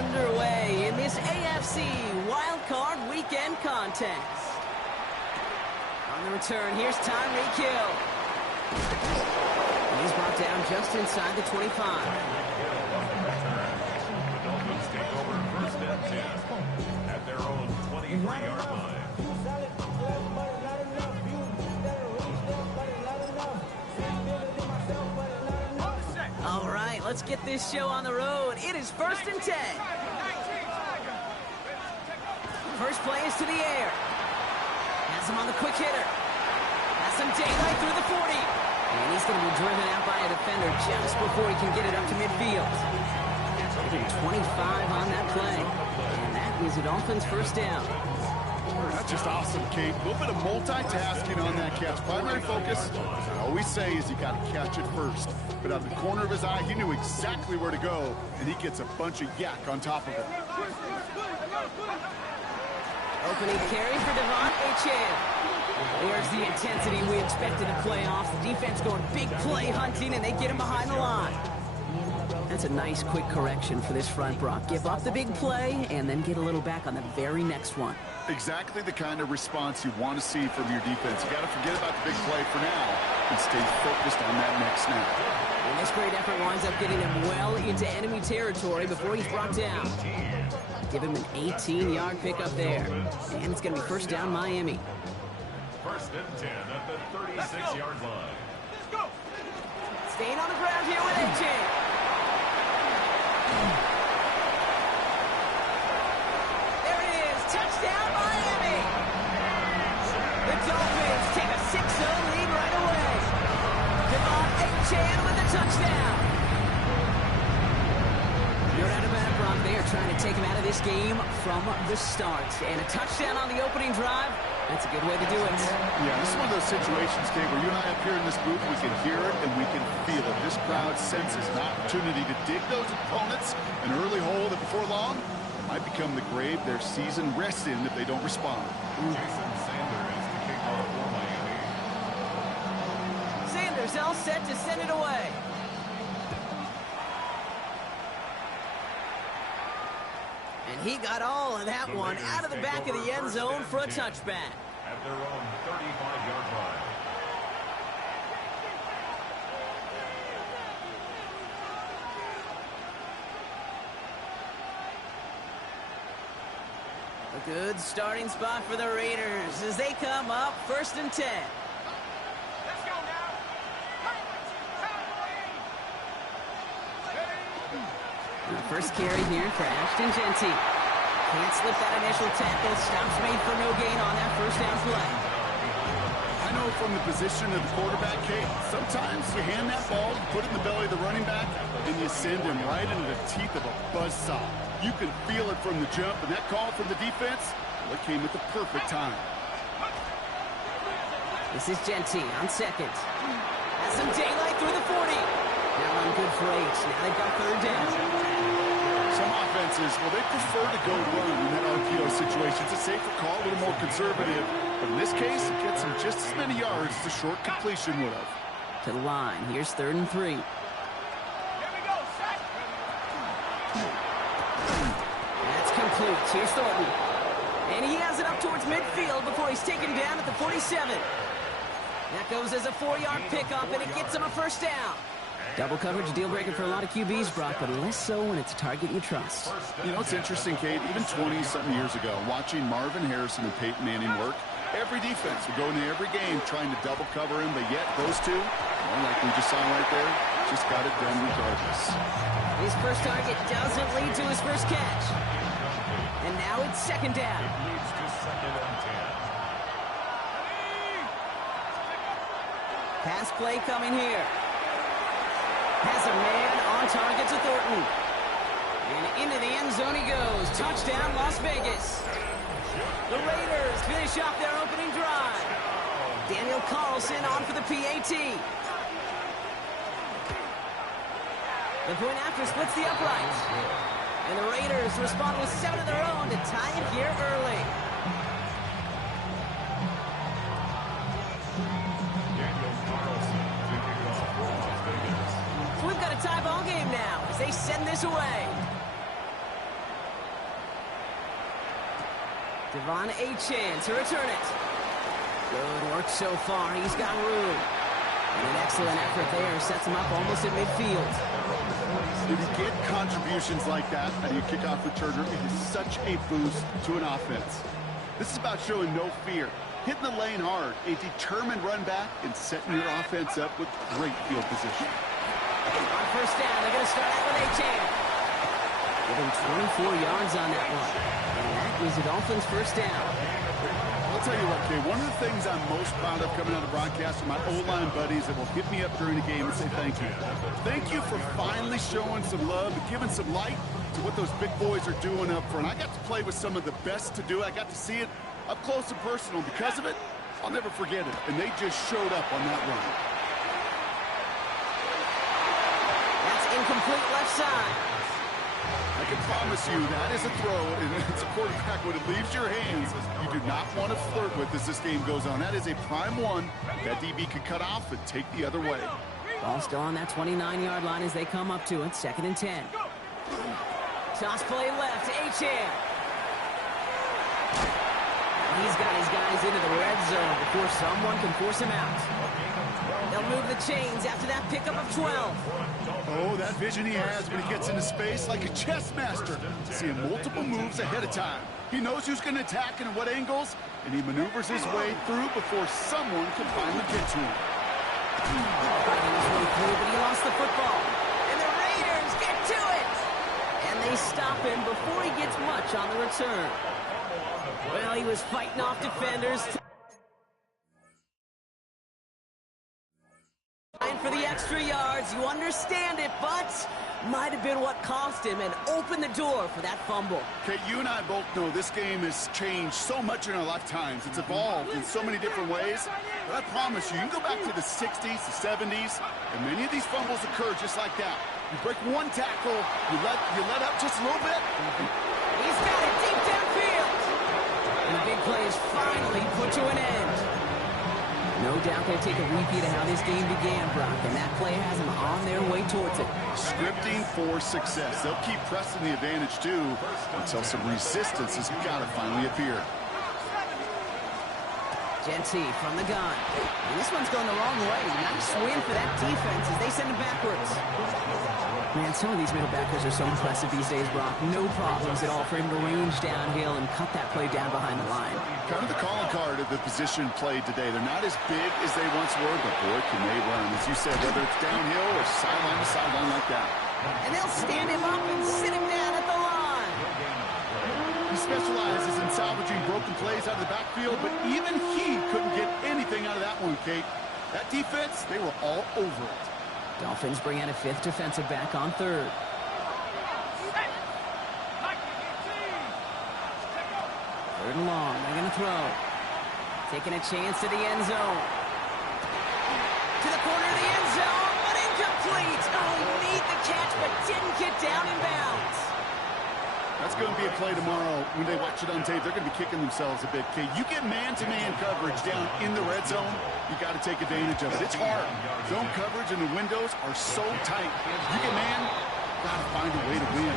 underway in this AFC Wildcard Weekend contest. On the return, here's Tyreek Hill. He's brought down just inside the 25. The Dolphins take over first and 10 at their own 23-yard line. All right, let's get this show on the road. It is first and 10. First play is to the air. Has him on the quick hitter. Has some daylight through the 40. And he's going to be driven out by a defender just before he can get it up to midfield. Taking 25 on that play. And that is a Dolphins first down. That's just awesome, Kate. A little bit of multitasking on that catch. Primary focus, as I always say, is you got to catch it first. But out of the corner of his eye, he knew exactly where to go, and he gets a bunch of yak on top of it. Opening carry for Devon Achane. There's the intensity we expected in playoffs. The defense going big play hunting, and they get him behind the line. That's a nice quick correction for this front, Brock. Give up the big play, and then get a little back on the very next one. Exactly the kind of response you want to see from your defense. You got to forget about the big play for now and stay focused on that next snap. And this great effort winds up getting him well into enemy territory before he's brought down. Give him an 18-yard pickup there. And it's going to be first down Miami. First and 10 at the 36-yard line. Staying on the ground here with Achane. There it is. Touchdown Miami. The Dolphins take a 6-0 lead right away. Devon Achane with the touchdown. You're out of bad, Brock. They are trying to take him out of this game from the start. And a touchdown on the opening drive. That's a good way to do it. Yeah, this is one of those situations, Kate, where you and I up here in this booth, we can hear it and we can feel it. This crowd senses an opportunity to dig those opponents an early hole that before long might become the grave their season rests in if they don't respond. Jason Sanders is the kickoff for Miami. Sanders all set to send it away. And he got all of that one out of the back of the end zone for a touchback. At their own 35-yard line. A good starting spot for the Raiders as they come up first and 10. Let's go now. The first carry here for Ashton Jeanty. Can't slip that initial tackle. Stops made for no gain on that first down play. I know from the position of the quarterback, Kate, sometimes you hand that ball, put it in the belly of the running back, and you send him right into the teeth of a buzzsaw. You can feel it from the jump, and that call from the defense, well, it came at the perfect time. This is Jeanty on second. Has some daylight through the 40. That one good for 8. Now they've got third down. Some offenses, well, they prefer to go run in that RPO situation. It's a safer call, a little more conservative. But in this case, it gets him just as many yards as a short completion would have. To the line. Here's 3rd and 3. Here we go, set. That's complete. Here's Thornton. And he has it up towards midfield before he's taken down at the 47. That goes as a 4-yard pickup, and it gets him a first down. Double coverage, deal breaker for a lot of QBs, Brock, but less so when it's a target you trust. You know, it's interesting, Kate, even 20-something years ago, watching Marvin Harrison and Peyton Manning work, every defense would go into every game trying to double cover him, but yet those two, well, like we just saw right there, just got it done regardless. His first target doesn't lead to his first catch. And now it's second down. It leads to second and 10. Pass play coming here. Has a man on target to Thornton. And into the end zone he goes. Touchdown, Las Vegas. The Raiders finish off their opening drive. Daniel Carlson on for the PAT. The point after splits the uprights. And the Raiders respond with 7 of their own to tie it here early. Daniel Carlson to kick off for Las Vegas. So we've got a tie ball game now as they send this away. Devon Achane to return it. Good work so far. He's got room. And an excellent effort there sets him up almost at midfield. If you get contributions like that out of your kickoff returner, it is such a boost to an offense. This is about showing no fear, hitting the lane hard, a determined run back, and setting your offense up with great field position. On first down, they're going to start out with Achane. Give him 24 yards on that one. And that was the Dolphins' first down. I'll tell you what, Kay, one of the things I'm most proud of coming out of broadcast are my O-line buddies that will hit me up during the game and say thank you. Thank you for finally showing some love and giving some light to what those big boys are doing up front. I got to play with some of the best to do it. I got to see it up close and personal. Because of it, I'll never forget it. And they just showed up on that run. That's incomplete left side. I can promise you that is a throw, and it's a quarterback when it leaves your hands. You do not want to flirt with as this game goes on. That is a prime one that DB could cut off and take the other way. Ball still on that 29-yard line as they come up to it. 2nd and 10. Toss play left. Achane. He's got his guys into the red zone before someone can force him out. They'll move the chains after that pickup of 12. Oh, that vision he has when he gets into space like a chess master. Seeing multiple moves ahead of time. He knows who's going to attack and at what angles, and he maneuvers his way through before someone can finally get to him. Fighting his way through, but he lost the football. And the Raiders get to it! And they stop him before he gets much on the return. Well, he was fighting off defenders. For the extra yards, you understand it, but might have been what cost him and opened the door for that fumble. Okay, you and I both know this game has changed so much in our lifetimes. It's evolved in so many different ways. But I promise you, you can go back to the 60s, the 70s, and many of these fumbles occur just like that. You break one tackle, you let up just a little bit. He's got it deep downfield. And the big play is finally put to an end. No doubt they'll take a repeat of how this game began, Brock, and that play has them on their way towards it. Scripting for success. They'll keep pressing the advantage, too, until some resistance has got to finally appear. Genty from the gun. And this one's going the wrong way. Nice win for that defense as they send it backwards. Man, some of these middle backers are so impressive these days, Brock. No problems at all for him to range downhill and cut that play down behind the line. Kind of the calling card of the position played today. They're not as big as they once were, but boy, can they run. As you said, whether it's downhill or sideline to sideline like that. And they'll stand him up and sit him down at the line. He specializes in salvaging broken plays out of the backfield, but even he couldn't get anything out of that one, Kate. That defense, they were all over it. Dolphins bring out a 5th defensive back on 3rd. 3rd and long. They're going to throw. Taking a chance to the end zone. To the corner of the end zone, but incomplete. Oh, he made the catch, but didn't get down in bounds. That's going to be a play tomorrow. When they watch it on tape, they're going to be kicking themselves a bit. Okay, you get man-to-man coverage down in the red zone, you got to take advantage of it. It's hard. Zone coverage and the windows are so tight. You get man, got to find a way to win.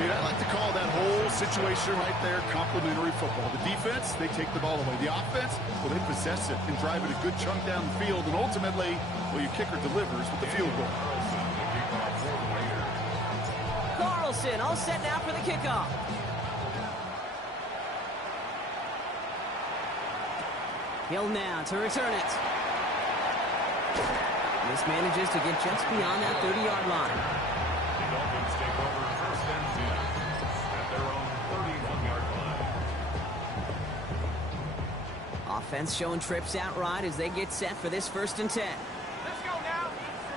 Dude, I like to call that whole situation right there complementary football. The defense, they take the ball away. The offense, well, they possess it and drive it a good chunk down the field. And ultimately, well, your kicker delivers with the field goal. Carlson all set now for the kickoff. Hill now to return it. This manages to get just beyond that 30-yard line. The Dolphins take over 1st and 10 at their own 31-yard line. Offense showing trips out right as they get set for this 1st and 10. Let's go now.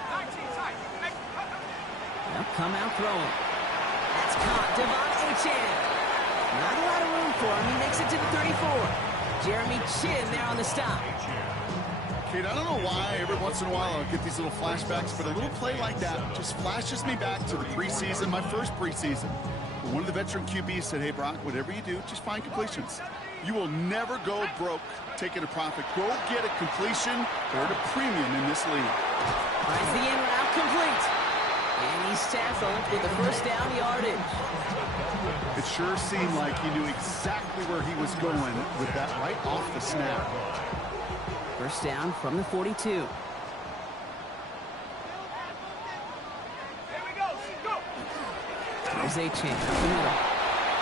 19 tight. They'll come out throwing. That's caught. Devon Achane. Not a lot of room for him. He makes it to the 34. Jeremy Chin there on the stop. Kate, I don't know why every once in a while I'll get these little flashbacks, but a little play like that just flashes me back to the preseason, my first preseason. One of the veteran QBs said, hey, Brock, whatever you do, just find completions. You will never go broke taking a profit. Go get a completion or a premium in this league. Finds the in route complete. And he's tackled with the first down yardage. It sure seemed like he knew exactly where he was going with that right off the snap. First down from the 42. Here we go. Go. There's a chance up the middle.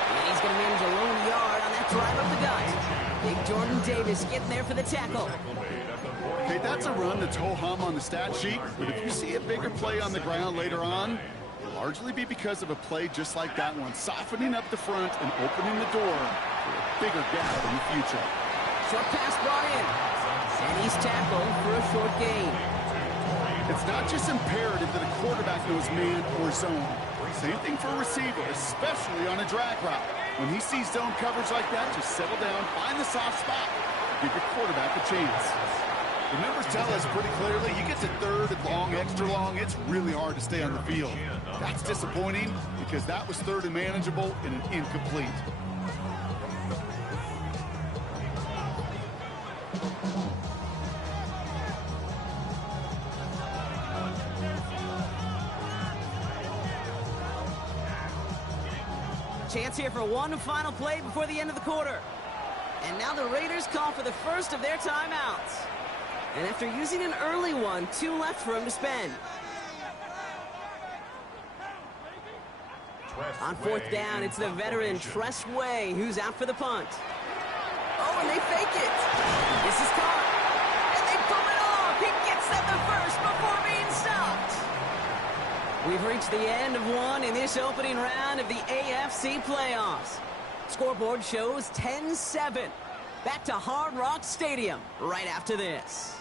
And he's going to manage a lone yard on that drive up the gut. Big Jordan Davis getting there for the tackle. Okay, that's a run that's ho-hum on the stat sheet, but if you see a bigger play on the ground later on, it'll largely be because of a play just like that one, softening up the front and opening the door for a bigger gap in the future. Short pass brought in. And he's tackled for a short gain. It's not just imperative that a quarterback knows man or zone. Same thing for a receiver, especially on a drag route. When he sees zone coverage like that, just settle down, find the soft spot, give your quarterback a chance. The numbers tell us pretty clearly, you get to third and long, extra long, it's really hard to stay on the field. That's disappointing because that was third and manageable and an incomplete. Chance here for one final play before the end of the quarter. And now the Raiders call for the first of their timeouts. And after using an early one, 2 left for him to spend. On fourth down, it's the veteran Tress Way who's out for the punt. Oh, and they fake it. This is caught. And they pull it off. He gets them the first before being stopped. We've reached the end of one in this opening round of the AFC playoffs. Scoreboard shows 10-7. Back to Hard Rock Stadium right after this.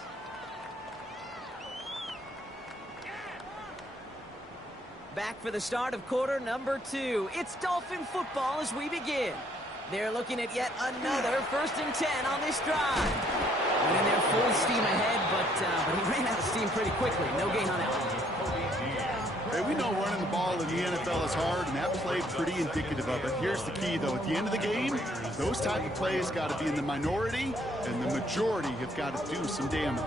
Back for the start of quarter number 2. It's Dolphin football as we begin. They're looking at yet another 1st and 10 on this drive. Went in there full steam ahead, but he ran out of steam pretty quickly. No gain on that one. Hey, we know running the ball in the NFL is hard, and that play pretty indicative of it. Here's the key, though. At the end of the game, those type of plays got to be in the minority, and the majority have got to do some damage.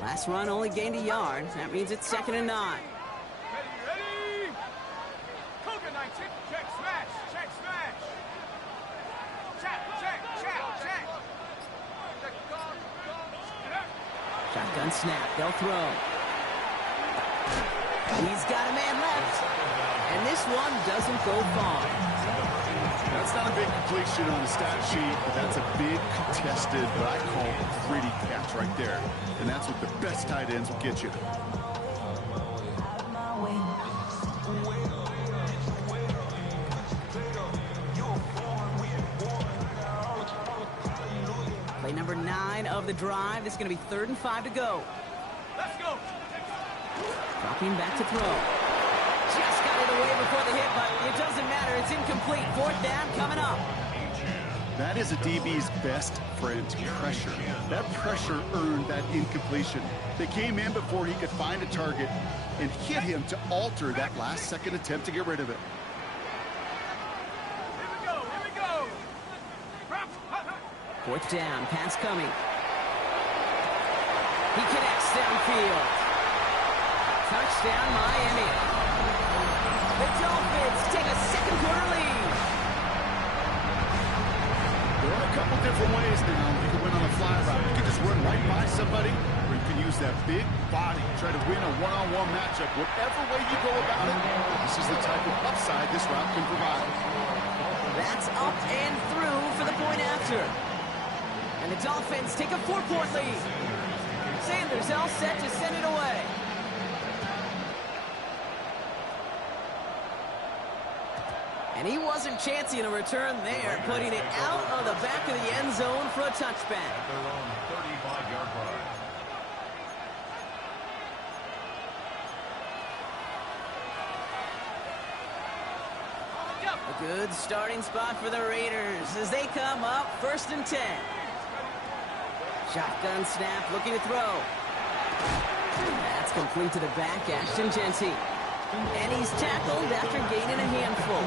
Last run only gained a yard. That means it's 2nd and 9. Ready? Cougar 19. Check, smash. Check, smash. Check. Shotgun snap. They'll throw. He's got a man left. And this one doesn't go far. That's not a big completion on the stat sheet, but that's a big contested, what I call gritty catch right there. And that's what the best tight ends will get you. Play number 9 of the drive. This is going to be 3rd and 5 to go. Let's go. Dropping back to throw. Just got it away before the hit, but it doesn't matter. It's incomplete. 4th down coming up. That is a DB's best friend, pressure. That pressure earned that incompletion. They came in before he could find a target and hit him to alter that last-second attempt to get rid of it. Here we go. 4th down, pass coming. He connects downfield. Touchdown, Miami. The Dolphins take a second quarter lead. There are a couple different ways now. You can win on a fly route. You can just run right by somebody, or you can use that big body, try to win a one-on-one matchup. Whatever way you go about it, this is the type of upside this route can provide. That's up and through for the point after. And the Dolphins take a 4-point lead. Sanders all set to send it away. And he wasn't chancing a return there, putting it out of the back of the end zone for a touchback. At their own 35-yard line. A good starting spot for the Raiders as they come up 1st and 10. Shotgun snap, looking to throw. That's complete to the back, Ashton Jeanty. And he's tackled after gaining a handful.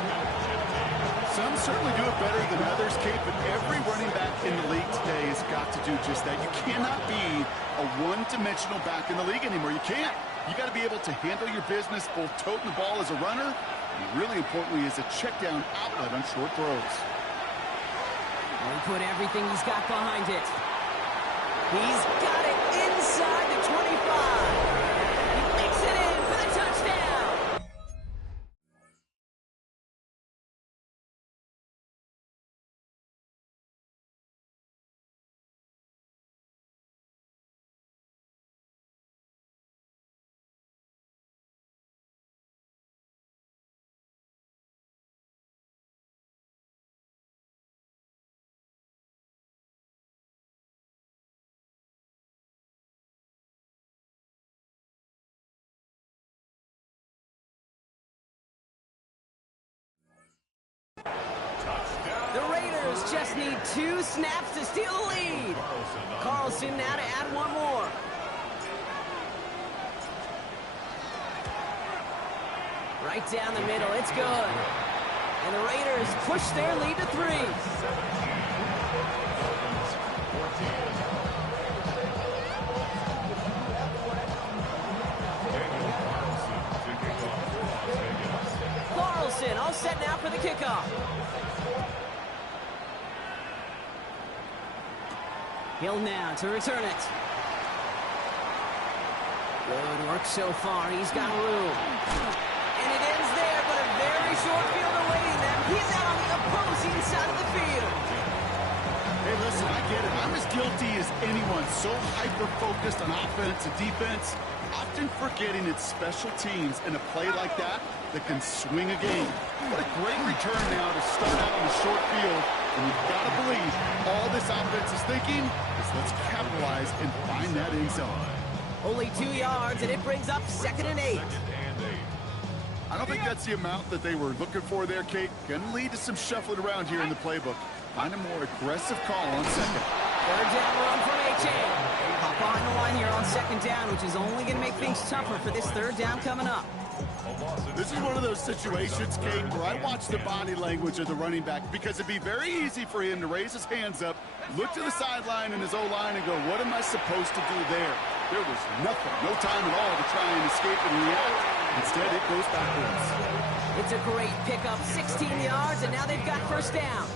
Some certainly do it better than others, Kate, but every running back in the league today has got to do just that. You cannot be a one-dimensional back in the league anymore. You can't. You got to be able to handle your business, both toting the ball as a runner, and really importantly as a check down outlet on short throws. He put everything he's got behind it. He's got it inside the 25. He makes it in for the touchdown. The Raiders just need 2 snaps to steal the lead. Carlson now to add one more. Right down the middle, it's good. And the Raiders push their lead to 3. Carlson all set now for the kickoff. Hill now to return it. Good work so far. He's got room. And it ends there, but a very short field awaiting them. He's out on the opposing side of the field. Hey, listen, I get it. I'm as guilty as anyone. So hyper-focused on offense and defense, often forgetting it's special teams in a play like that can swing a game. What a great return now to start out on the short field. And you've got to believe all this offense is thinking is let's capitalize and find that end zone. Only 2 yards, and it brings up 2nd and 8. I don't think that's the amount that they were looking for there, Kate. Going to lead to some shuffling around here in the playbook. Find a more aggressive call on 2nd. 3rd down run from Achane. Hop on the line here on 2nd down, which is only going to make things tougher for this 3rd down coming up. This is one of those situations, Kate, where I watch the body language of the running back because it'd be very easy for him to raise his hands up, look to the sideline and his O-line and go, what am I supposed to do there? There was nothing, no time at all to try and escape and react. Instead, it goes backwards. It's a great pickup, 16 yards, and now they've got 1st down.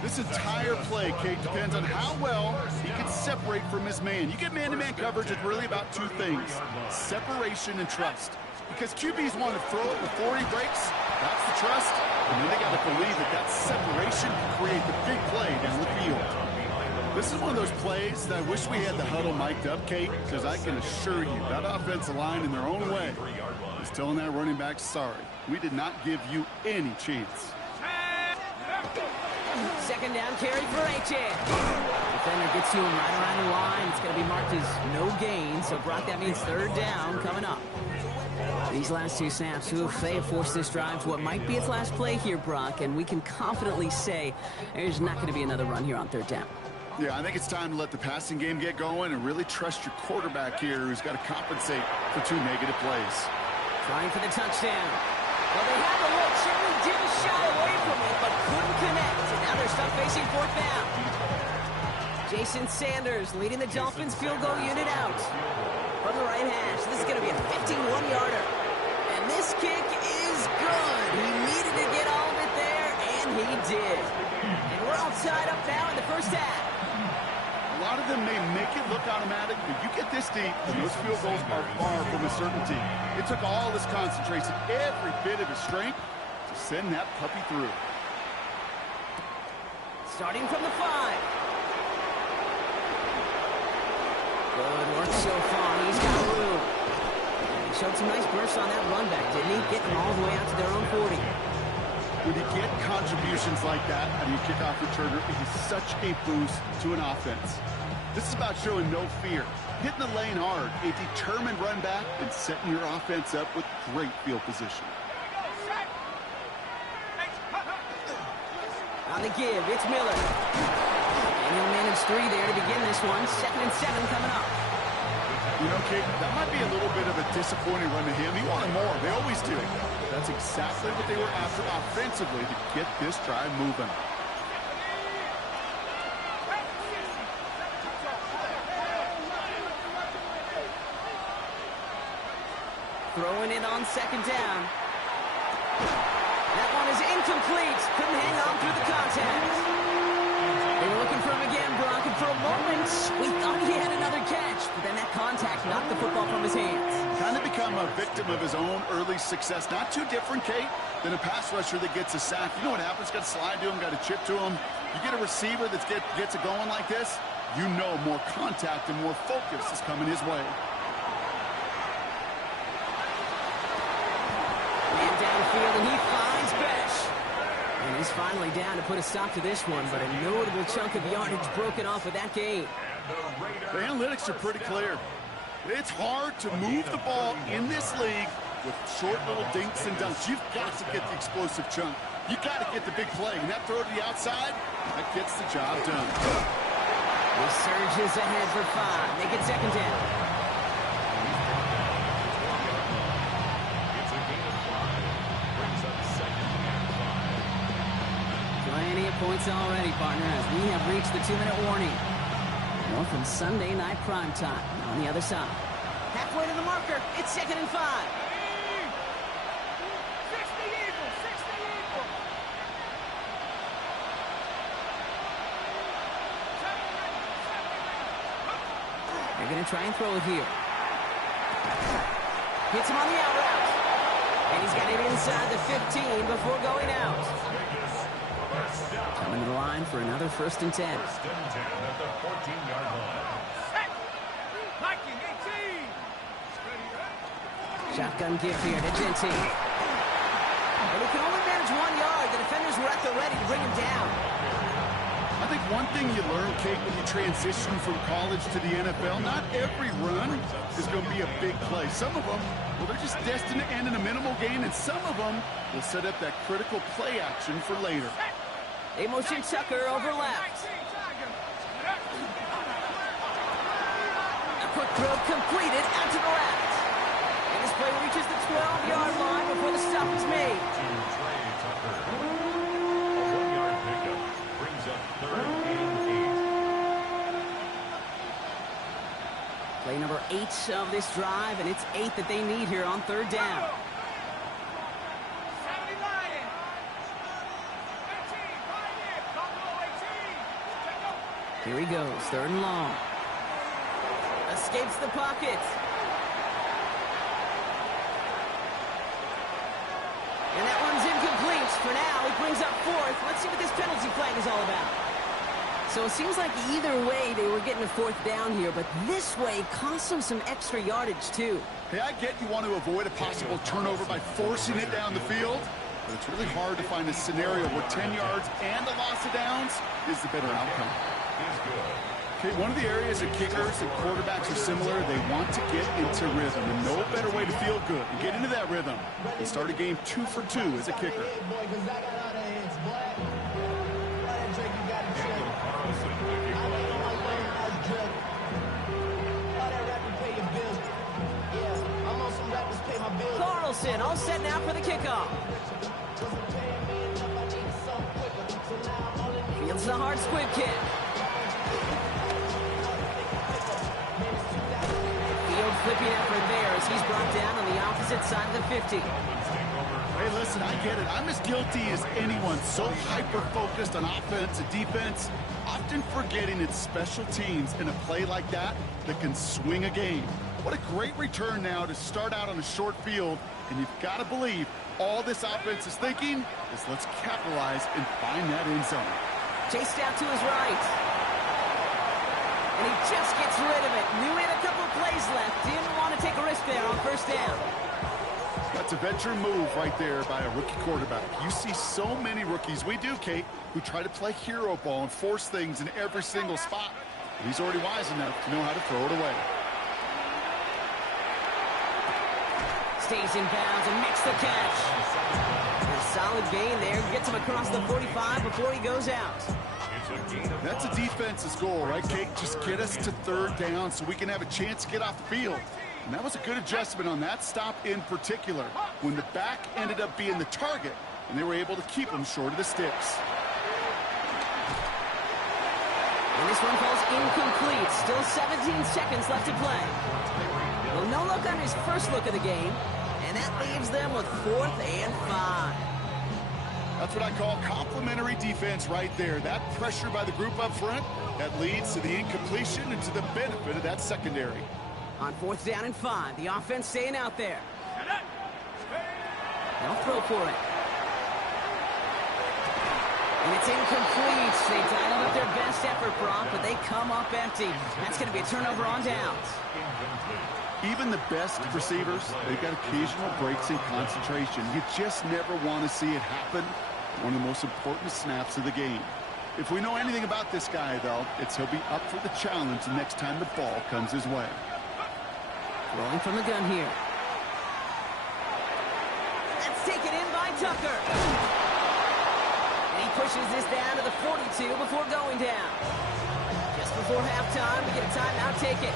This entire play, Kate, depends on how well he can separate from his man. You get man-to-man coverage, it's really about 2 things, separation and trust. Because QBs want to throw it before he breaks, that's the trust, and then they got to believe that separation can create the big play down the field. This is one of those plays that I wish we had the huddle mic'd up, Kate, because I can assure you that offensive line in their own way is telling that running back, sorry, we did not give you any chance. 2nd down carry for Achane. Defender gets to him right around the line. It's going to be marked as no gain, so Brock, that means 3rd down coming up. These last 2 snaps, they have forced this drive to what might be its last play here, Brock, and we can confidently say there's not going to be another run here on 3rd down. Yeah, I think it's time to let the passing game get going and really trust your quarterback here who's got to compensate for 2 negative plays. Trying for the touchdown. Well, they had the look. Certainly didn't shy away from it, but couldn't connect. And now they're stuck facing 4th down. Jason Sanders leading the Dolphins field goal unit out. From the right hash, this is going to be a 51-yarder. And this kick is good. He needed to get all of it there, and he did. And we're all tied up now in the 1st half. A lot of them may make it look automatic, but you get this deep, and those field goals are far from a certainty. It took all this concentration, every bit of his strength, to send that puppy through. Starting from the 5. Good work so far. He's got room. He showed some nice bursts on that run back, didn't he? Getting them all the way out to their own 40. When you get contributions like that out of your kickoff returner, it is such a boost to an offense. This is about showing no fear, hitting the lane hard, a determined run back, and setting your offense up with great field position. On the give, it's Miller. And he'll manage 3 there to begin this one. 2nd and 7 coming up. You know, Kate, that might be a little bit of a disappointing run to him. He wanted more. They always do. That's exactly what they were after offensively to get this drive moving. throwing it on second down. That one is incomplete. Couldn't hang on through the contact. They were looking for him again, Brock, and for a moment, we thought he had another catch. But then that contact knocked the football from his hands. Kind of become a victim of his own early success. Not too different, Kate, than a pass rusher that gets a sack. You know what happens? Got to slide to him, got to chip to him. You get a receiver that gets it going like this, you know more contact and more focus is coming his way. Man downfield, and he finds Besh. And he's finally down to put a stop to this one, but a notable chunk of yardage broken off with that gain. The analytics are pretty clear. It's hard to move the ball in this league with short little dinks and dunks. You've got to get the explosive chunk. You've got to get the big play. And that throw to the outside, that gets the job done. He surges ahead for 5. Make it second down. It's a gain of 5. Brings up second and 5. Plenty of points already, partner, as we have reached the 2-minute warning. More from Sunday night primetime on the other side. Halfway to the marker, it's second and 5. 60 Eagles, 60 Eagles. They're going to try and throw it here. Hits him on the out route. And he's got it inside the 15 before going out. Coming to the line for another 1st and 10. 1st and 10 at the 14-yard line. Set. Nike 18. Shotgun give here to Genty. But he can only manage 1 yard. The defenders were at the ready to bring him down. I think one thing you learn, Kate, when you transition from college to the NFL, not every run is going to be a big play. Some of them, well, they're just destined to end in a minimal gain, and some of them will set up that critical play action for later. They motion Tucker over left. A quick throw completed out to the left. And this play reaches the 12-yard line before the stop is made. Trey Tucker. A 1-yard pickup brings up 3rd and 8. Play number 8 of this drive, and it's 8 that they need here on 3rd down. 70 Lions. 18, Pioneer. Buffalo 18. Here he goes, 3rd and long. Escapes the pocket. And that one's incomplete. For now, he brings up 4th. Let's see what this penalty flag is all about. So it seems like either way they were getting a 4th down here, but this way cost them some extra yardage too. Hey, I get you want to avoid a possible turnover by forcing it down the field, but it's really hard to find a scenario where 10 yards and a loss of downs is the better outcome. Is good. Okay, one of the areas that kickers and quarterbacks are similar, they want to get into rhythm, and no better way to feel good and get into that rhythm than start a game 2 for 2 as a kicker. Daniel Carlson, the kicker. Carlson all set now for the kickoff. Fields the hard squib kick. Field flipping effort there as he's brought down on the opposite side of the 50. Hey, listen, I get it. I'm as guilty as anyone. So hyper-focused on offense and defense, often forgetting it's special teams in a play like that that can swing a game. What a great return now to start out on a short field, and you've got to believe all this offense is thinking is let's capitalize and find that end zone. Chased out to his right. And he just gets rid of it. Knew he had a couple of plays left. Didn't want to take a risk there on 1st down. That's a veteran move right there by a rookie quarterback. You see so many rookies, we do, Kate, who try to play hero ball and force things in every single spot. But he's already wise enough to know how to throw it away. Stays in bounds and makes the catch. A solid gain there. Gets him across the 45 before he goes out. That's a defense's goal, right, Kate? Just get us to 3rd down so we can have a chance to get off the field. And that was a good adjustment on that stop in particular, when the back ended up being the target, and they were able to keep him short of the sticks. And this one falls incomplete. Still 17 seconds left to play. Well, no look on his first look of the game. And that leaves them with 4th and 5. That's what I call complimentary defense right there. That pressure by the group up front, that leads to the incompletion and to the benefit of that secondary. On 4th down and 5, the offense staying out there. They'll throw for it. And it's incomplete. They dialed up their best effort, Brock, but they come up empty. That's going to be a turnover on downs. Even the best receivers, they've got occasional breaks in concentration. You just never want to see it happen. One of the most important snaps of the game. If we know anything about this guy, though, it's he'll be up for the challenge the next time the ball comes his way. Rolling from the gun here. That's taken in by Tucker. And he pushes this down to the 42 before going down. Just before halftime, we get a timeout, take it.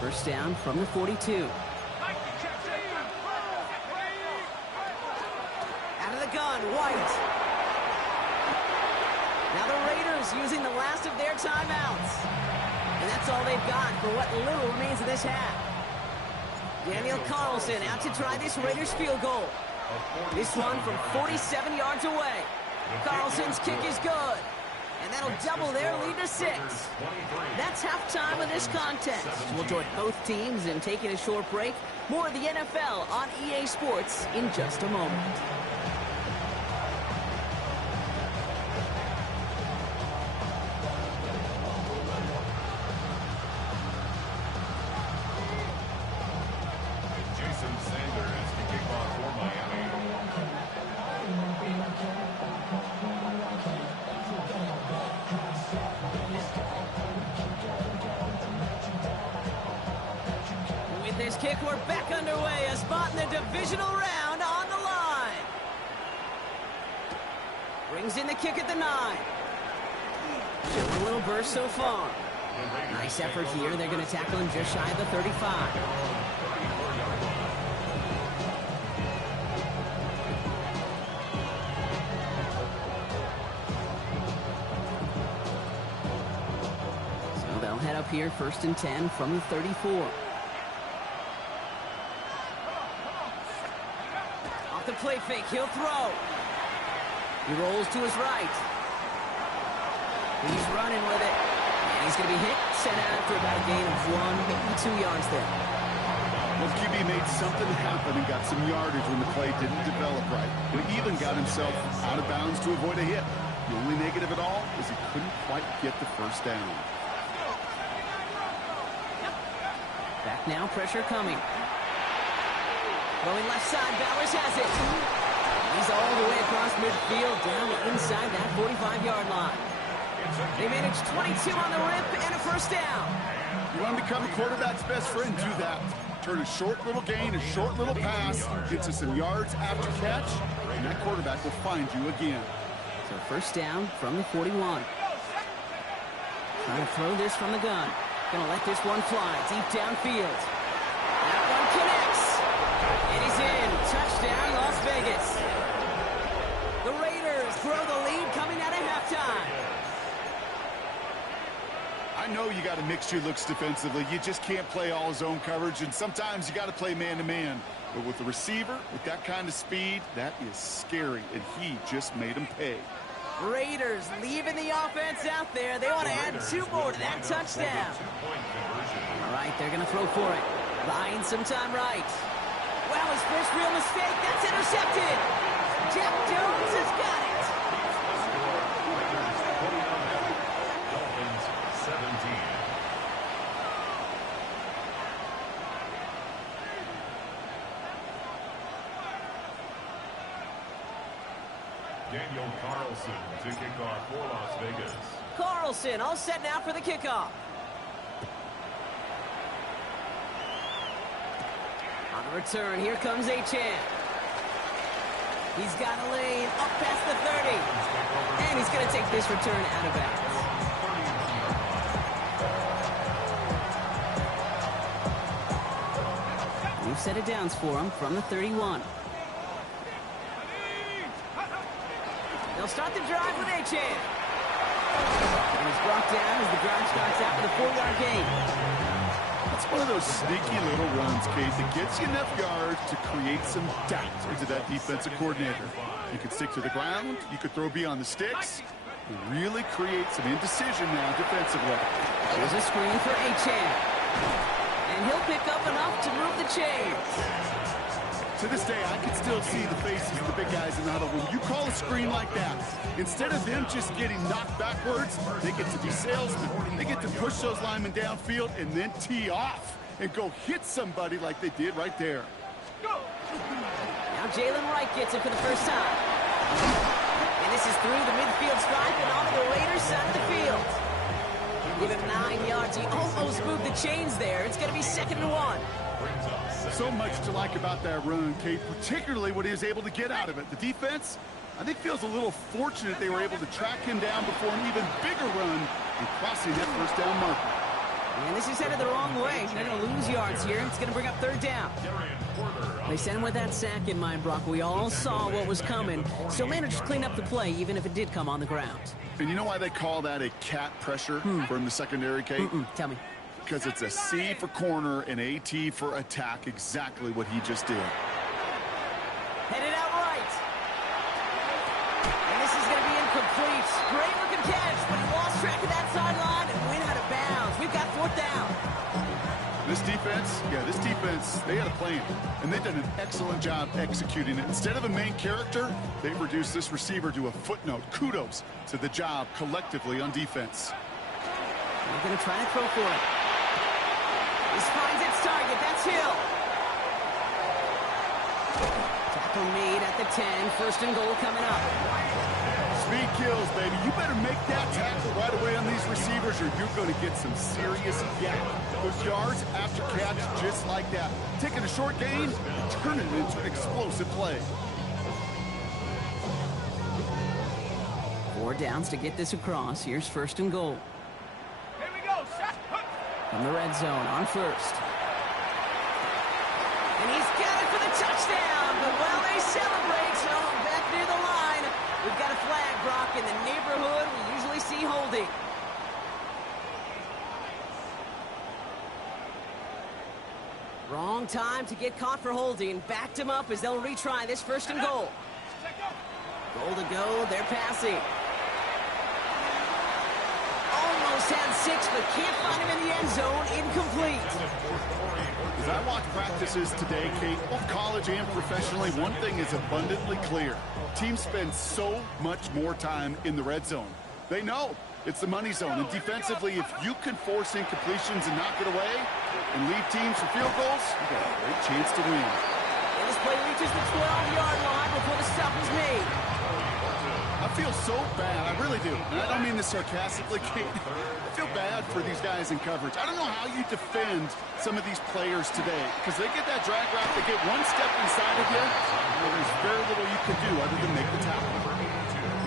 First down from the 42. Out of the gun, White. Now the Raiders using the last of their timeouts. And that's all they've got for what little remains of this half. Daniel Carlson out to try this Raiders field goal. This one from 47 yards away. Carlson's kick is good. And that'll double their lead to 6. That's halftime of this contest. We'll join both teams in taking a short break. More of the NFL on EA Sports in just a moment. Jason Sanders to kick off for Miami. With this kick, we're back underway. A spot in the divisional round on the line. Brings in the kick at the 9. Just a little burst so far. Nice effort here. They're going to tackle him just shy of the 35. So they'll head up here, 1st and 10 from the 34. Off the play fake, he'll throw. He rolls to his right. He's running with it. And he's going to be hit, sent out after about a gain of 2 yards there. Well, QB made something happen and got some yardage when the play didn't develop right. And he even got himself out of bounds to avoid a hit. The only negative at all is he couldn't quite get the first down. Back now, pressure coming. Going left side, Bowers has it. He's all the way across midfield, down inside that 45-yard line. They managed 22 on the rip and a first down. You want to become a quarterback's best friend, do that. Turn a short little gain, a short little pass, gets us some yards after catch, and that quarterback will find you again. So first down from the 41. Trying to throw this from the gun. Gonna let this one fly deep downfield. That one connects. And he's in. Touchdown, Las Vegas. The Raiders throw the lead coming out of halftime. I know you got to mix your looks defensively. You just can't play all zone coverage, and sometimes you got to play man-to-man. But with the receiver, with that kind of speed, that is scary, and he just made him pay. Raiders leaving the offense out there. They want to add 2 more to that touchdown. All right, they're going to throw for it. Buying some time right. Wow, his first real mistake. That's intercepted. Jack Jones has got it. Dolphins 17. Daniel Carlson to kick off for Las Vegas. Carlson all set now for the kickoff. On the return, here comes Achane. He's got a lane up past the 30. And he's going to take this return out of bounds. set of downs for him from the 31. They'll start the drive with Achane. And he's brought down as the drive starts out with a 4-yard gain. It's one of those sneaky little runs, Kate, that gets you enough yards to create some doubt into that defensive coordinator. You can stick to the ground. You could throw beyond the sticks. You really create some indecision now defensively. Here's a screen for Achane. And he'll pick up enough to move the chains. To this day, I can still see the faces of the big guys in the huddle. When you call a screen like that, instead of them just getting knocked backwards, they get to be salesmen. They get to push those linemen downfield and then tee off and go hit somebody like they did right there. Now Jalen Wright gets it for the first time. And this is through the midfield stripe and onto the Raiders side of the field. Give him 9 yards. He almost moved the chains there. It's going to be 2nd and 1. So much to like about that run, Kate, particularly what he was able to get out of it. The defense, I think, feels a little fortunate they were able to track him down before an even bigger run and crossing that first down marker. And this is headed the wrong way. They're going to lose yards here. It's going to bring up 3rd down. They sent him with that sack in mind, Brock. We all saw what was coming. Still managed to clean up the play, even if it did come on the ground. And you know why they call that a cat pressure from the secondary, Kate? Tell me. Because it's a C for corner and a T for attack, exactly what he just did. Headed out right. And this is going to be incomplete. Great looking catch, but he lost track of that sideline and went out of bounds. We've got 4th down. This defense, they had a plan, and they've done an excellent job executing it. Instead of a main character, they've reduced this receiver to a footnote. Kudos to the job collectively on defense. They're going to try to throw for it. This finds its target. That's Hill. Tackle made at the 10. 1st and goal coming up. Speed kills, baby. You better make that tackle right away on these receivers or you're going to get some serious yak. Those yards after catch just like that. Taking a short gain, turn it into an explosive play. 4 downs to get this across. Here's 1st and goal. Here we go. Shot. From the red zone on 1st. And he's got it for the touchdown. But while they celebrate, back near the line, we've got a flag, Brock, in the neighborhood we usually see holding. Wrong time to get caught for holding. Backed him up as they'll retry this 1st and goal. Goal to go. They're passing. Almost had 6, but can't find him in the end zone. Incomplete. As I watch practices today, Kate, both college and professionally, one thing is abundantly clear. Teams spend so much more time in the red zone. They know it's the money zone. And defensively, if you can force incompletions and knock it away and lead teams for field goals, you've got a great chance to win. And this play reaches the 12-yard line before the stop is made. I feel so bad. I really do. And I don't mean this sarcastically, Kate. I feel bad for these guys in coverage. I don't know how you defend some of these players today because they get that drag route, they get one step inside of you, and there's very little you can do other than make the tackle.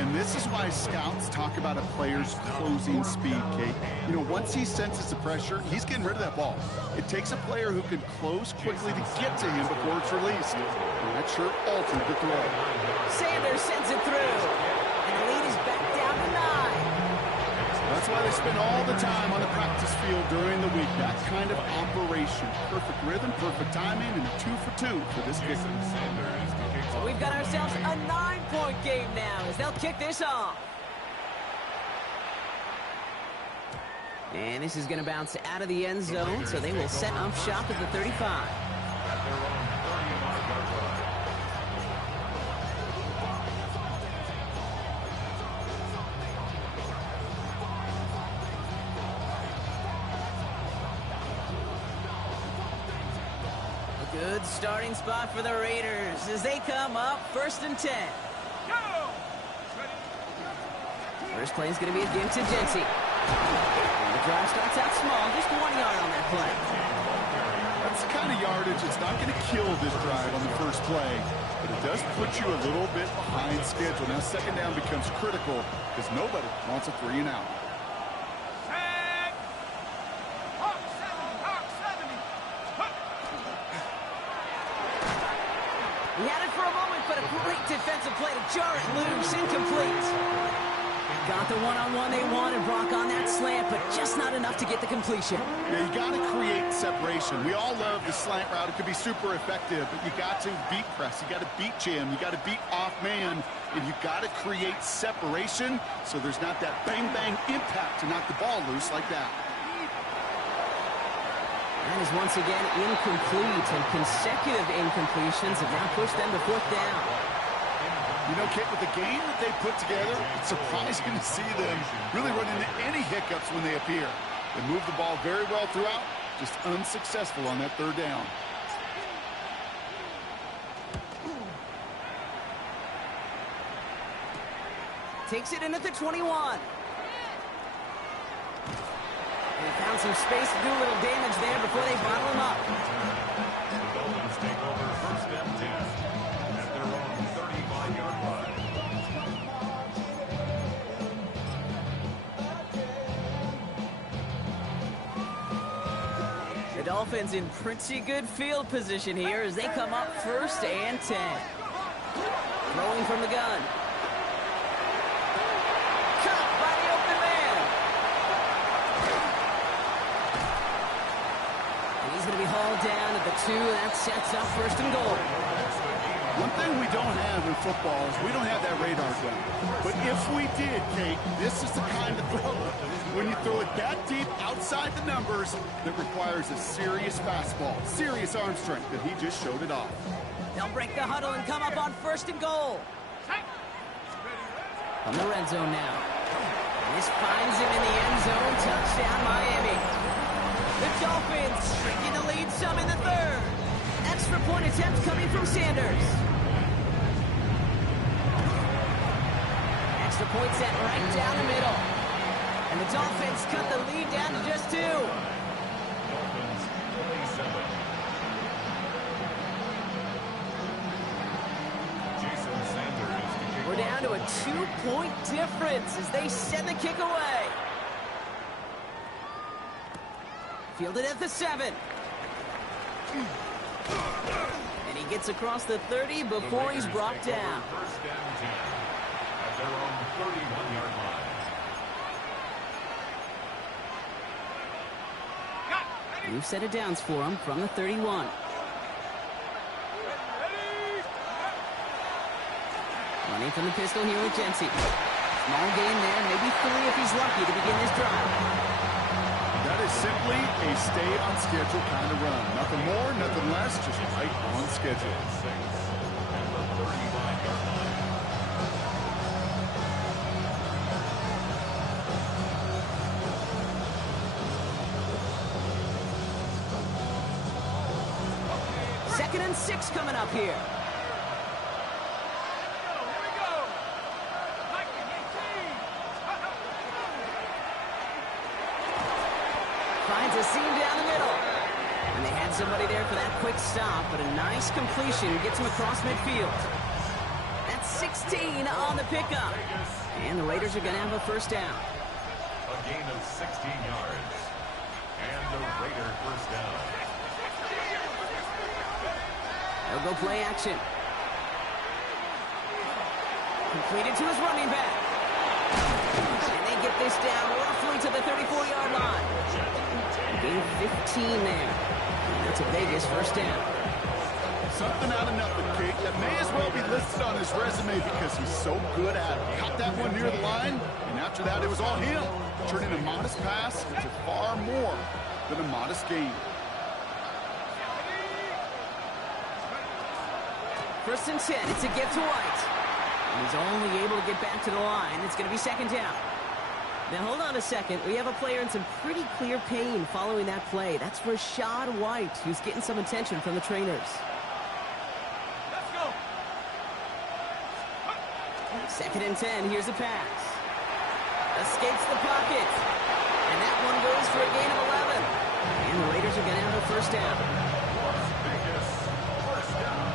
And this is why scouts talk about a player's closing speed, Kate. You know, once he senses the pressure, he's getting rid of that ball. It takes a player who can close quickly to get to him before it's released. And that sure altered the throw. Sanders sends it through. And the lead is back down to 9. That's why they spend all the time on the practice field during the week. That kind of operation. Perfect rhythm, perfect timing, and a 2 for 2 for this kicker. So we've got ourselves a 9-point game now as they'll kick this off. And this is going to bounce out of the end zone, so they will set up shop at the 35. Good starting spot for the Raiders as they come up 1st and 10. Go! First play is going to be a give to Dempsey. And the drive starts out small, just 1 yard on that play. That's the kind of yardage that's not going to kill this drive on the first play, but it does put you a little bit behind schedule. Now 2nd down becomes critical because nobody wants a 3 and out. Tag! Hawk 70! Hawk 70! Hook! defensive play to jar it loose, incomplete. Got the one-on-one they wanted, Brock, on that slant, but just not enough to get the completion. Yeah, you got to create separation. We all love the slant route. It could be super effective, but you got to beat press. You got to beat jam. You got to beat off man, and you got to create separation so there's not that bang-bang impact to knock the ball loose like that. That is once again incomplete, and consecutive incompletions have now pushed them to fourth down. You know, Kit, with the game that they put together, it's surprising to see them really run into any hiccups when they appear. They move the ball very well throughout, just unsuccessful on that third down. Takes it in at the 21. They found some space to do a little damage there before they bottle him up. The Dolphins take over first and 10 at their own 35-yard line. The Dolphins in pretty good field position here as they come up first and 10. Throwing from the gun. Caught by the open man. And he's going to be hauled down at the 2, and that sets up first and goal. One thing we don't have in football is we don't have that radar gun. But if we did, Kate, this is the kind of throw when you throw it that deep outside the numbers that requires a serious fastball, serious arm strength, and he just showed it off. They'll break the huddle and come up on first and goal. From the red zone now. And this finds him in the end zone. Touchdown, Miami. The Dolphins shrinking the lead some in the third. Extra point attempt coming from Sanders. Extra point set right down the middle. And the Dolphins cut the lead down to just 2. Dolphins 27. Jason Sanders to kick We're off. down to a 2-point difference as they send the kick away. Fielded at the 7. And he gets across the 30 before he's brought down. First and 10 at their own 31-yard line. New set of downs for him from the 31. Running from the pistol here with Jency. Small gain there, maybe 3 if he's lucky to begin this drive. That is simply a stay-on-schedule kind of run. Nothing more, nothing less, just right on schedule. At the 35-yard line. Second and 6 coming up here. Finds a seam down the middle. And they had somebody there for that quick stop, but a nice completion gets him across midfield. That's 16 on the pickup. And the Raiders are going to have a first down. A gain of 16 yards. And the Raider first down. They'll go play action. Completed to his running back. And they get this down roughly to the 34-yard line. Gain 15 there. That's a Vegas first down. Something out of nothing, Kate. That may as well be listed on his resume because he's so good at it. Caught that one near the line, and after that, it was all him. Turning a modest pass into far more than a modest gain. First and 10. It's a gift to White. And he's only able to get back to the line. It's going to be second down. Now, hold on a second. We have a player in some pretty clear pain following that play. That's Rachaad White, who's getting some attention from the trainers. Let's go. Second and 10. Here's a pass. Escapes the pocket. And that one goes for a gain of 11. And the Raiders are going to have a first down. Vegas first down.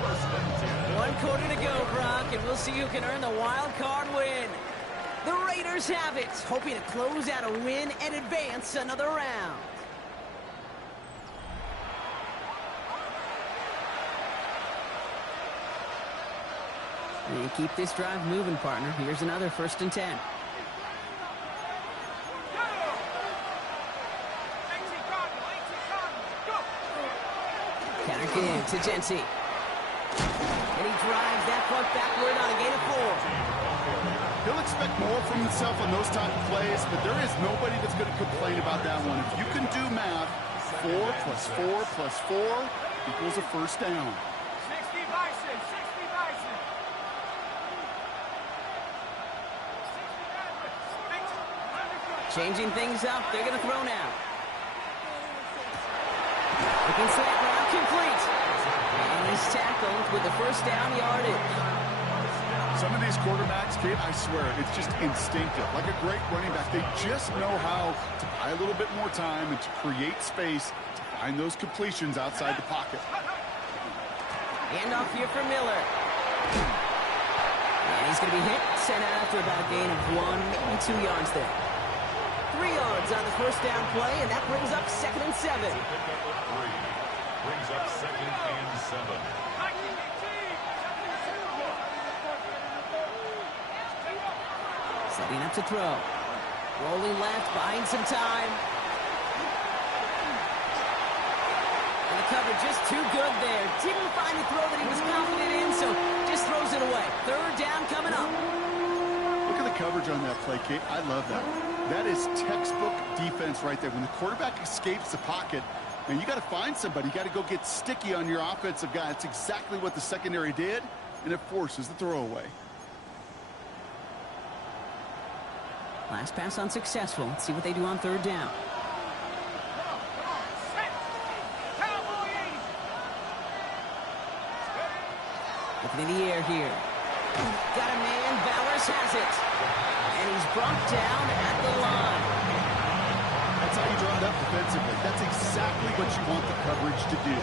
First and 10. 1 quarter to go, Brock, and we'll see who can earn the wild card win. The Raiders have it, hoping to close out a win and advance another round. And keep this drive moving, partner. Here's another 1st and 10. Counter kick to Jency. And he drives that puck backward on a gain of 4. He'll expect more from himself on those type of plays, but there is nobody that's going to complain about that one. If you can do math, 4 plus 4 plus 4 equals a 1st down. 60 Bison, 60 Bison. Changing things up, they're going to throw now. Looking slant route complete. And he's tackled with the 1st down yardage. Some of these quarterbacks, Kate, I swear, it's just instinctive. Like a great running back, they just know how to buy a little bit more time and to create space to find those completions outside the pocket. Handoff here for Miller. And he's going to be hit, sent out after about a gain of 1 and 2 yards there. 3 yards on the 1st down play, and that brings up 2nd and 7. Brings up 2nd and 7. Setting up to throw. Rolling left, buying some time. And the cover just too good there. Didn't find the throw that he was confident in, so just throws it away. 3rd down coming up. Look at the coverage on that play, Kate. I love that. That is textbook defense right there. When the quarterback escapes the pocket, man, you got to find somebody. You got to go get sticky on your offensive guy. That's exactly what the secondary did, and it forces the throwaway. Last pass unsuccessful. Let's see what they do on 3rd down. Looking in the air here. Got a man. Bowers has it. And he's brought down at the line. That's how you draw it up defensively. That's exactly what you want the coverage to do.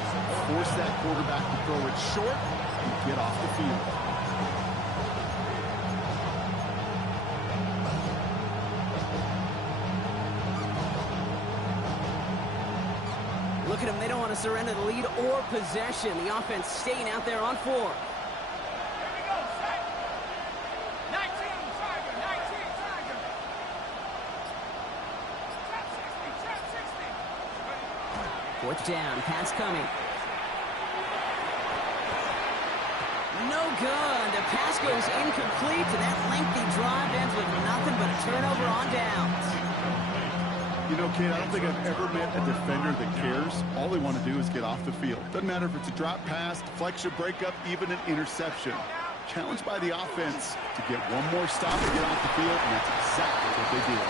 Force that quarterback to throw it short and get off the field. Look at them. They don't want to surrender the lead or possession. The offense staying out there on 4. Fourth down, pass coming. No good. The pass goes incomplete, and that lengthy drive ends with nothing but a turnover on downs. You know, Kate, I don't think I've ever met a defender that cares. All they want to do is get off the field. Doesn't matter if it's a drop pass, deflection, breakup, even an interception. Challenged by the offense to get one more stop and get off the field, and that's exactly what they did.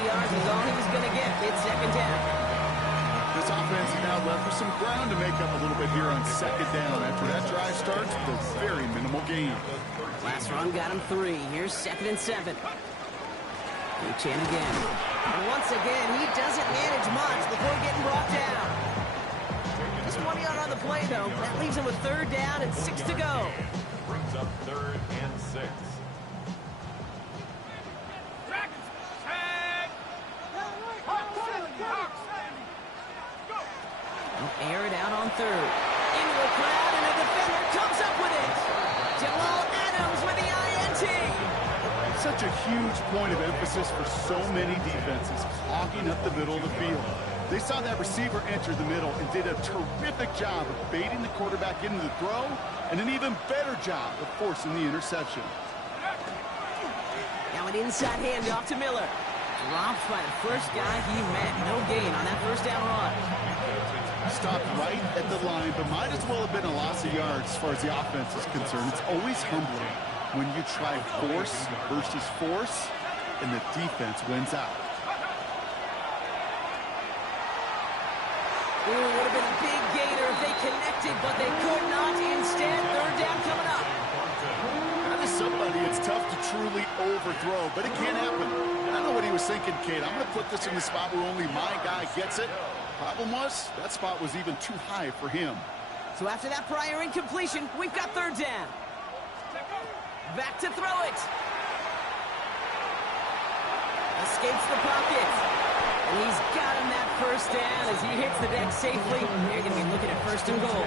3 yards is all he was going to get. It's 2nd down. This offense is now left with some ground to make up a little bit here on 2nd down. After that drive starts, with a very minimal gain. Last run got him 3. Here's 2nd and 7. Reach in again. And once again, he doesn't manage much before getting brought down. Just 1 yard on the play, though. That leaves him with 3rd down and 6 to go. Brings up 3rd and 6. Air it out on 3rd. Into the crowd, and a defender comes up with it. Jamal Adams with the INT. Such a huge point of emphasis for so many defenses, clogging up the middle of the field. They saw that receiver enter the middle and did a terrific job of baiting the quarterback into the throw, and an even better job of forcing the interception. Now an inside handoff to Miller. Dropped by the first guy he met. No gain on that 1st down run. Stopped right at the line, but might as well have been a loss of yards as far as the offense is concerned. It's always humbling when you try force versus force, and the defense wins out. Ooh, would have been a big gainer if they connected, but they could not. Instead, 3rd down coming up. That is somebody it's tough to truly overthrow, but it can happen. I don't know what he was thinking, Kate. I'm going to put this in the spot where only my guy gets it. Problem was, that spot was even too high for him. So after that prior incompletion, we've got 3rd down. Back to throw it. Escapes the pocket. And he's got him that first down as he hits the deck safely. They're going to be looking at 1st and goal.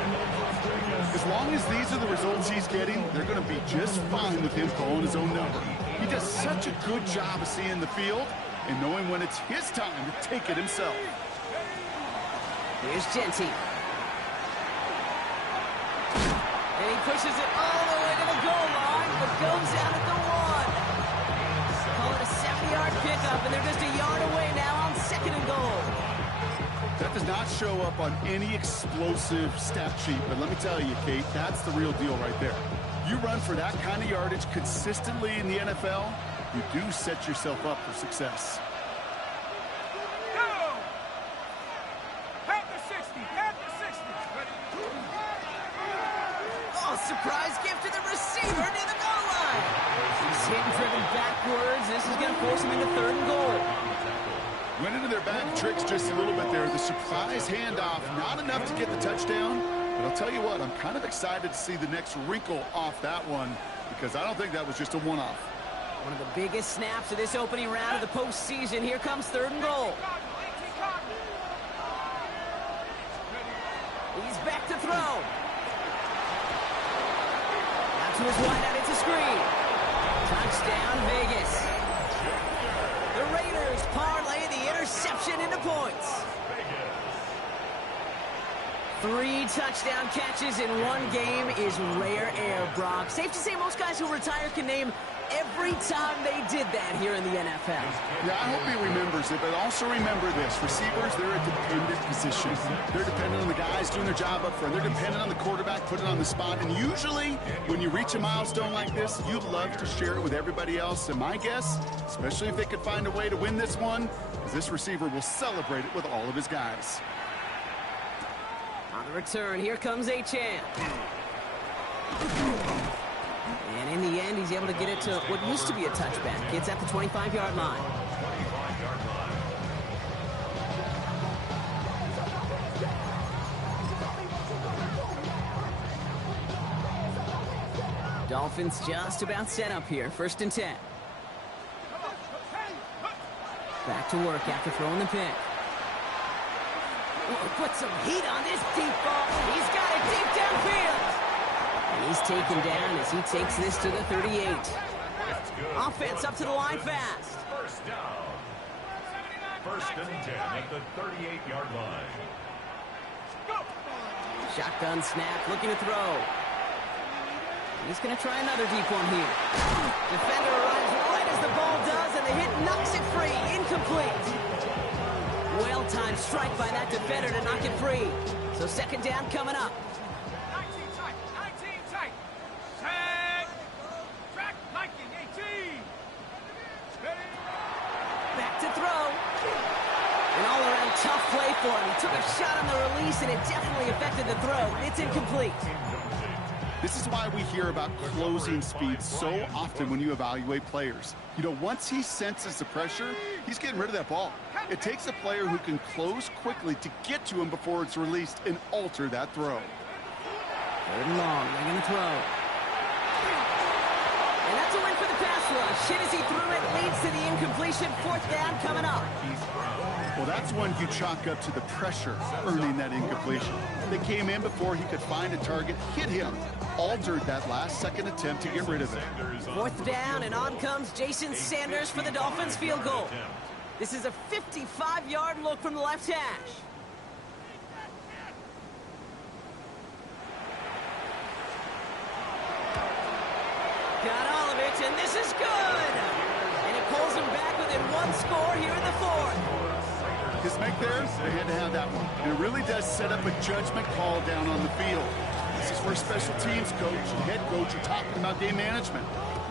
As long as these are the results he's getting, they're going to be just fine with him calling his own number. He does such a good job of seeing the field and knowing when it's his time to take it himself. Here's Genty. And he pushes it all the way to the goal line, but goes out at the 1. Call it a 70-yard pickup, and they're just a yard away now on 2nd and goal. That does not show up on any explosive stat sheet, but let me tell you, Kate, that's the real deal right there. You run for that kind of yardage consistently in the NFL, you do set yourself up for success. Go! At the 60, at the 60. Oh, surprise gift to the receiver near the goal line. He's hit and driven backwards. This is going to force him into 3rd and goal. Went into their bag of tricks just a little bit there. The surprise handoff, not enough to get the touchdown. But I'll tell you what, I'm kind of excited to see the next wrinkle off that one because I don't think that was just a one-off. One of the biggest snaps of this opening round of the postseason. Here comes 3rd and goal. He's back to throw. Out to his wideout, it's a screen. Touchdown, Vegas. The Raiders parlay the interception into points. 3 touchdown catches in one game is rare air, Brock. Safe to say most guys who retire can name every time they did that here in the NFL. Yeah, I hope he remembers it, but also remember this. Receivers, they're a dependent position. They're dependent on the guys doing their job up front. They're dependent on the quarterback putting it on the spot. And usually, when you reach a milestone like this, you'd love to share it with everybody else. And my guess, especially if they could find a way to win this one, is this receiver will celebrate it with all of his guys. On the return, here comes Achane. And in the end, he's able to get it to what used to be a touchback. It's at the 25-yard line. Dolphins just about set up here. 1st and 10. Back to work after throwing the pick. Put some heat on this deep ball. He's got it deep downfield. And he's taken down as he takes this to the 38. Offense up to the line fast. 1st down. 1st and 10 at the 38-yard line. Shotgun snap, looking to throw. He's going to try another deep one here. Defender arrives right as the ball does, and the hit knocks it free. Incomplete. Well-timed strike by that defender to knock it free. So 2nd down coming up. 19 tight. Tag. Track, Viking, 18. Ready. Back to throw. An all-around tough play for him. He took a shot on the release, and it definitely affected the throw. It's incomplete. This is why we hear about closing speed so often when you evaluate players. You know, once he senses the pressure, he's getting rid of that ball. It takes a player who can close quickly to get to him before it's released and alter that throw. 3rd and long, they're going to throw. And that's a win for the pass rush. Hit as he threw it, leads to the incompletion. 4th down coming up. Well, that's one you chalk up to the pressure earning that incompletion. They came in before he could find a target, hit him, altered that last-second attempt to get rid of it. 4th down, and on comes Jason Sanders for the Dolphins field goal. This is a 55-yard look from the left hash. Got all of it, and this is good. And it pulls him back within 1 score here in the 4th. His make there, they had to have that one. And it really does set up a judgment call down on the field. This is where special teams coach and head coach are talking about game management.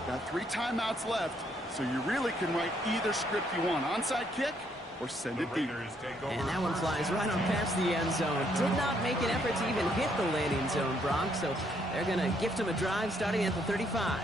Got 3 timeouts left, so you really can write either script you want. Onside kick or send it deep. And that one flies right on past the end zone. Did not make an effort to even hit the landing zone, Brock, so they're going to gift him a drive starting at the 35.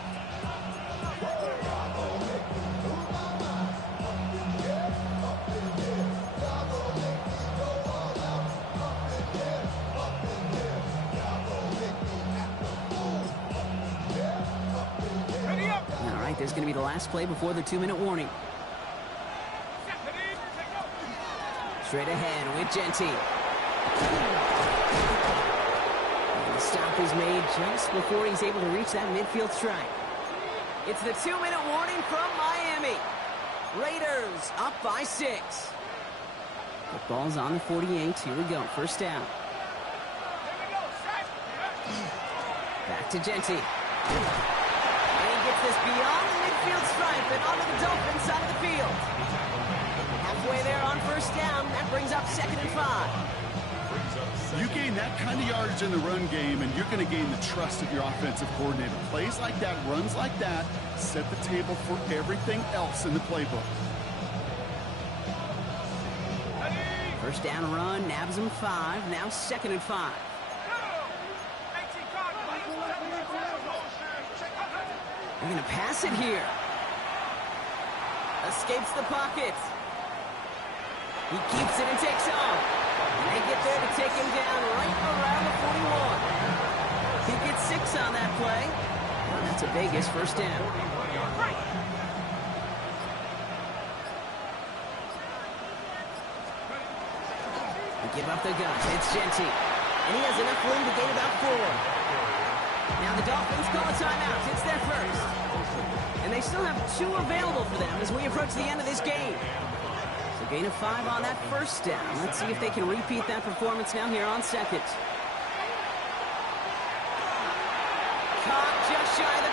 There's going to be the last play before the 2-minute warning. Straight ahead with Genty. And the stop is made just before he's able to reach that midfield strike. It's the 2-minute warning from Miami. Raiders up by 6. The ball's on the 48. Here we go. First down. Back to Genty. And he gets this beyond the midfield stripe and onto the Dolphins side of the field. Halfway there on first down. That brings up 2nd and 5. You gain that kind of yardage in the run game, and you're going to gain the trust of your offensive coordinator. Plays like that, runs like that, set the table for everything else in the playbook. First down run, nabs him 5. Now 2nd and 5. They're going to pass it here. Escapes the pocket. He keeps it and takes off. And they get there to take him down right around the 41. He gets 6 on that play. And that's a Vegas first down. They give up the gun. It's Genty. And he has enough room to gain about 4. Now the Dolphins call a timeout. It's their first. And they still have 2 available for them as we approach the end of this game. So gain of 5 on that first down. Let's see if they can repeat that performance now here on second. Caught just shy of the